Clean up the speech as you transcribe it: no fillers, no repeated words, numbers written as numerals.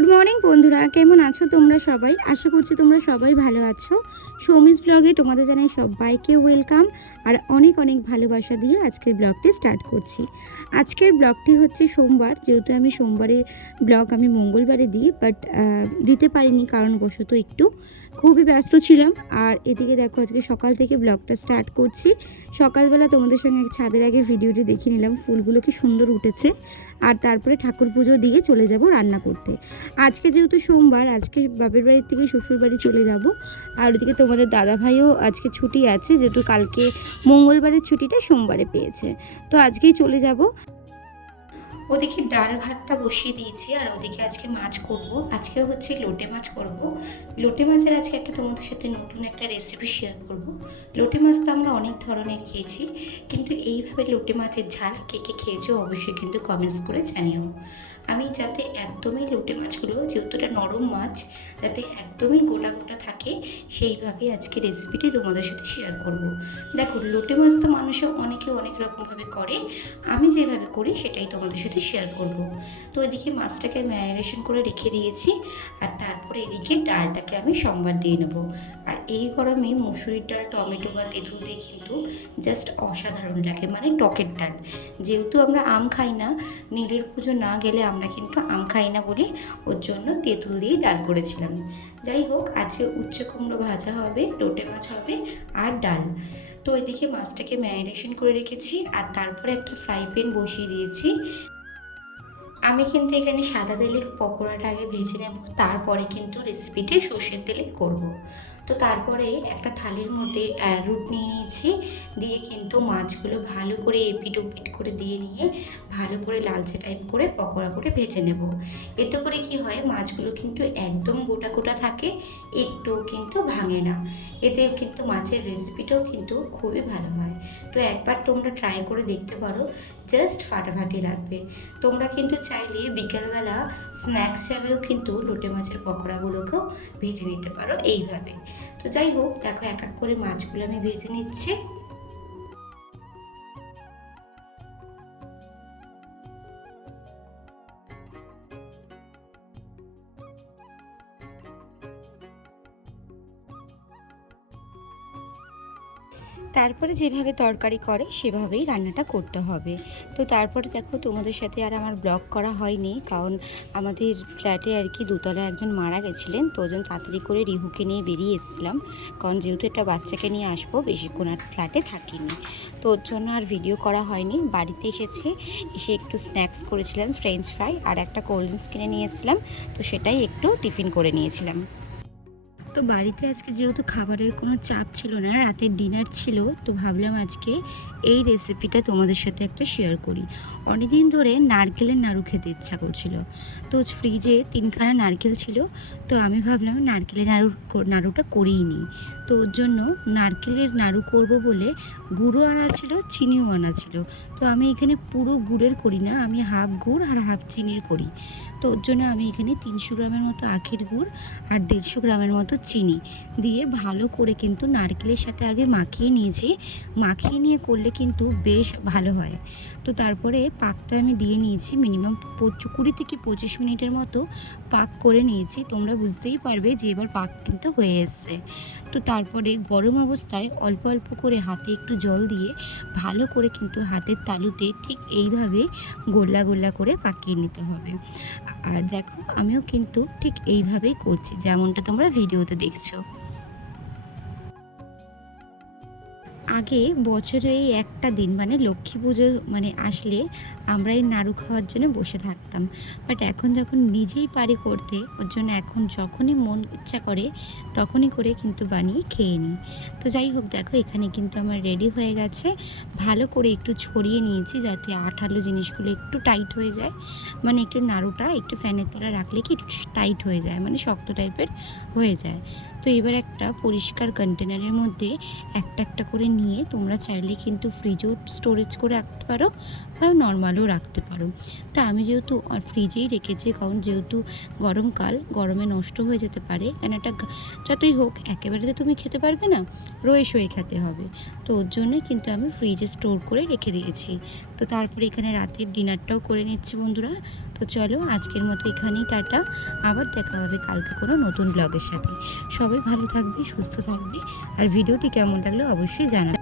Good morning বন্ধুরা, কেমন আছো তোমরা সবাই? আশা করছি তোমরা সবাই ভালো আছো। সৌমিস ব্লগে তোমাদের জানাই সবাইকে ওয়েলকাম আর অনেক অনেক ভালোবাসা দিয়ে আজকের ব্লগটি স্টার্ট করছি। আজকের ব্লগটি হচ্ছে সোমবার, যেহেতু আমি সোমবারের ব্লগ আমি মঙ্গলবারে দিই, বাট দিতে পারিনি কারণবশত একটু খুবই ব্যস্ত ছিলাম। আর এদিকে দেখো আজকে সকাল থেকে ব্লগটা স্টার্ট করছি। সকালবেলা তোমাদের সঙ্গে ছাদের আগে ভিডিওটি দেখে নিলাম, ফুলগুলো কি সুন্দর উঠেছে। আর তারপরে ঠাকুর পুজো দিয়ে চলে যাব রান্না করতে। আজকে যেহেতু সোমবার, আজকে বাপের বাড়ির থেকে শ্বশুর বাড়ি চলে যাব। আর ওদিকে তোমাদের দাদাভাইও আজকে ছুটি আছে, যেহেতু কালকে মঙ্গলবারের ছুটিটা সোমবারে পেয়েছে, তো আজকেই চলে যাব। ওদিকে ডাল ভাতটা বসিয়ে দিয়েছি আর ওদিকে আজকে মাছ করব। আজকে হচ্ছে লোটে মাছ করব। লোটে মাছের আজকে একটা তোমাদের সাথে নতুন একটা রেসিপি শেয়ার করব। লোটে মাছ তো আমরা অনেক ধরনের খেয়েছি, কিন্তু এইভাবে লোটে মাছের ঝাল কে কে খেয়েছো অবশ্যই কিন্তু কমেন্টস করে জানিও। আমি যাতে একদমই লোটে মাছগুলো, যেহেতু এটা নরম মাছ, যাতে একদমই গোটা গোটা থাকে সেইভাবে আজকে রেসিপিটি তোমাদের সাথে শেয়ার করব। দেখো, লোটে মাছ তো মানুষে অনেকে অনেক রকমভাবে করে, আমি যেভাবে করি সেটাই তোমাদের সাথে শেয়ার করব। তো এদিকে মাছটাকে ম্যারিনেশন করে রেখে দিয়েছি, আর তারপরে এদিকে ডালটাকে আমি সম্বার দিয়ে নেব। আর এই গরমে মুসুরির ডাল টমেটো বা তেঁতুল দিয়ে কিন্তু জাস্ট অসাধারণ লাগে, মানে টকের ডাল। যেহেতু আমরা আম খাই না, নীলের পুজো না গেলে আমরা কিন্তু আম খাই না বলে ওর জন্য তেঁতুল দিয়েই ডাল করেছিলাম। যাই হোক, আজকে উচ্ছে কুমড়ো ভাজা হবে, লোটে মাছ হবে আর ডাল। তো এদিকে মাছটাকে ম্যারিনেশন করে রেখেছি আর তারপরে একটা ফ্রাই প্যান বসিয়ে দিয়েছি। আমি কিন্তু এখানে সাদা তেলে পকোড়াটা আগে ভেজে নেব, তারপরে কিন্তু রেসিপিটি সর্ষের তেলে করব। তো তারপরে একটা থালির মধ্যে অ্যারোরুট নিয়ে নিয়েছি, দিয়ে কিন্তু মাছগুলো ভালো করে এপিট ওপিট করে দিয়ে নিয়ে ভালো করে লালচে টাইপ করে পকোড়া করে ভেজে নেব। এতে করে কি হয়, মাছগুলো কিন্তু একদম গোটা গোটা থাকে, একটুও কিন্তু ভাঙে না। এতে কিন্তু মাছের রেসিপিটাও কিন্তু খুবই ভালো হয়। তো একবার তোমরা ট্রাই করে দেখতে পারো, জাস্ট ফাটাফাটি লাগবে। তোমরা কিন্তু চাইলে বিকেলবেলা স্ন্যাক্স হিসাবেও কিন্তু লোটে মাছের পকোড়াগুলোকেও ভেজে নিতে পারো এইভাবে। তো যাই হোক, দেখো এক এক করে মাছগুলো আমি ভেজে নিচ্ছি। তারপরে যেভাবে তরকারি করে সেভাবেই রান্নাটা করতে হবে। তো তারপরে দেখো, তোমাদের সাথে আর আমার ব্লগ করা হয়নি, কারণ আমাদের ফ্ল্যাটে আর কি দোতলায় একজন মারা গেছিলেন, তো ওজন তাড়াতাড়ি করে রিহুকে নিয়ে বেরিয়ে এসেছিলাম, কারণ যেহেতু একটা বাচ্চাকে নিয়ে আসবো, বেশিক্ষণ আর ফ্ল্যাটে থাকিনি, তো ওর জন্য আর ভিডিও করা হয়নি। বাড়িতে এসে একটু স্ন্যাক্স করেছিলাম, ফ্রেঞ্চ ফ্রাই আর একটা কোল্ড ড্রিঙ্কস কিনে নিয়ে এসেছিলাম, তো সেটাই একটু টিফিন করে নিয়েছিলাম। তো বাড়িতে আজকে যেহেতু খাবারের কোনো চাপ ছিল না, রাতের ডিনার ছিল, তো ভাবলাম আজকে এই রেসিপিটা তোমাদের সাথে একটা শেয়ার করি। অনেকদিন ধরে নারকেলের নাড়ু খেতে ইচ্ছা করছিল, তো ফ্রিজে 3খানা নারকেল ছিল, তো আমি ভাবলাম নারকেলের নাড়ুটা করিই নিই। তো ওর জন্য নারকেলের নাড়ু করব বলে গুঁড়ো আনা ছিল, চিনিও আনা ছিল। তো আমি এখানে পুরো গুড়ের করি না, আমি হাফ গুড় আর হাফ চিনির করি। তো ওর জন্য আমি এখানে 300 গ্রামের মতো আখের গুড় আর 150 গ্রামের মতো চিনি দিয়ে ভালো করে কিন্তু নারকেলের সাথে আগে মাখিয়ে নিয়েছি। মাখিয়ে নিয়ে করলে কিন্তু বেশ ভালো হয়। তো তারপরে পাকটা আমি দিয়ে নিয়েছি, মিনিমাম 20 থেকে 25 মিনিটের মতো পাক করে নিয়েছি। তোমরা বুঝতেই পারবে যে এবার পাক কিন্তু হয়ে এসছে। তো তারপরে গরম অবস্থায় অল্প অল্প করে হাতে একটু জল দিয়ে ভালো করে কিন্তু হাতের তালুতে ঠিক এইভাবে গোল্লা গোল্লা করে পাকিয়ে নিতে হবে। আর দেখো, আমিও কিন্তু ঠিক এইভাবেই করছি, যেমনটা তোমরা ভিডিওতে দেখছো। আগে বছরে এই একটা দিন, মানে লক্ষ্মী পুজো আসলে আমরা এই নাড়ু খাওয়ার জন্য বসে থাকতাম, বাট এখন যখন নিজেই পারি করতে, ওর জন্য এখন যখনই মন ইচ্ছা করে তখনই করে কিন্তু বানিয়ে খেয়ে নিই। তো যাই হোক, দেখো এখানে কিন্তু আমার রেডি হয়ে গেছে। ভালো করে একটু ছড়িয়ে নিয়েছি যাতে আঠালো জিনিসগুলো একটু টাইট হয়ে যায়, মানে একটু নাড়ুটা একটু ফ্যানের তলায় রাখলে কি টাইট হয়ে যায়, মানে শক্ত টাইপের হয়ে যায়। তো এবার একটা পরিষ্কার কন্টেনারের মধ্যে একটা একটা করে নিয়ে নিয়ে তোমরা চাইলে কিন্তু ফ্রিজেও স্টোরেজ করে রাখতে পারো বা নর্মালও রাখতে পারো। তা আমি যেহেতু ফ্রিজেই রেখেছি, কারণ যেহেতু গরমকাল, গরমে নষ্ট হয়ে যেতে পারে, কারণ একটা যতই হোক একেবারে তো তুমি খেতে পারবে না, রয়ে সয়ে খেতে হবে। তো ওর জন্যই কিন্তু আমি ফ্রিজে স্টোর করে রেখে দিয়েছি। তো তারপরে এখানে রাতের ডিনারটাও করে নিচ্ছি বন্ধুরা। তো চলো আজকের মতো এখানেই টাটা, আবার দেখা হবে কালকে কোনো নতুন ব্লগের সাথে। সবাই ভালো থাকবে, সুস্থ থাকবে, আর ভিডিওটি কেমন লাগলো অবশ্যই জানাবে।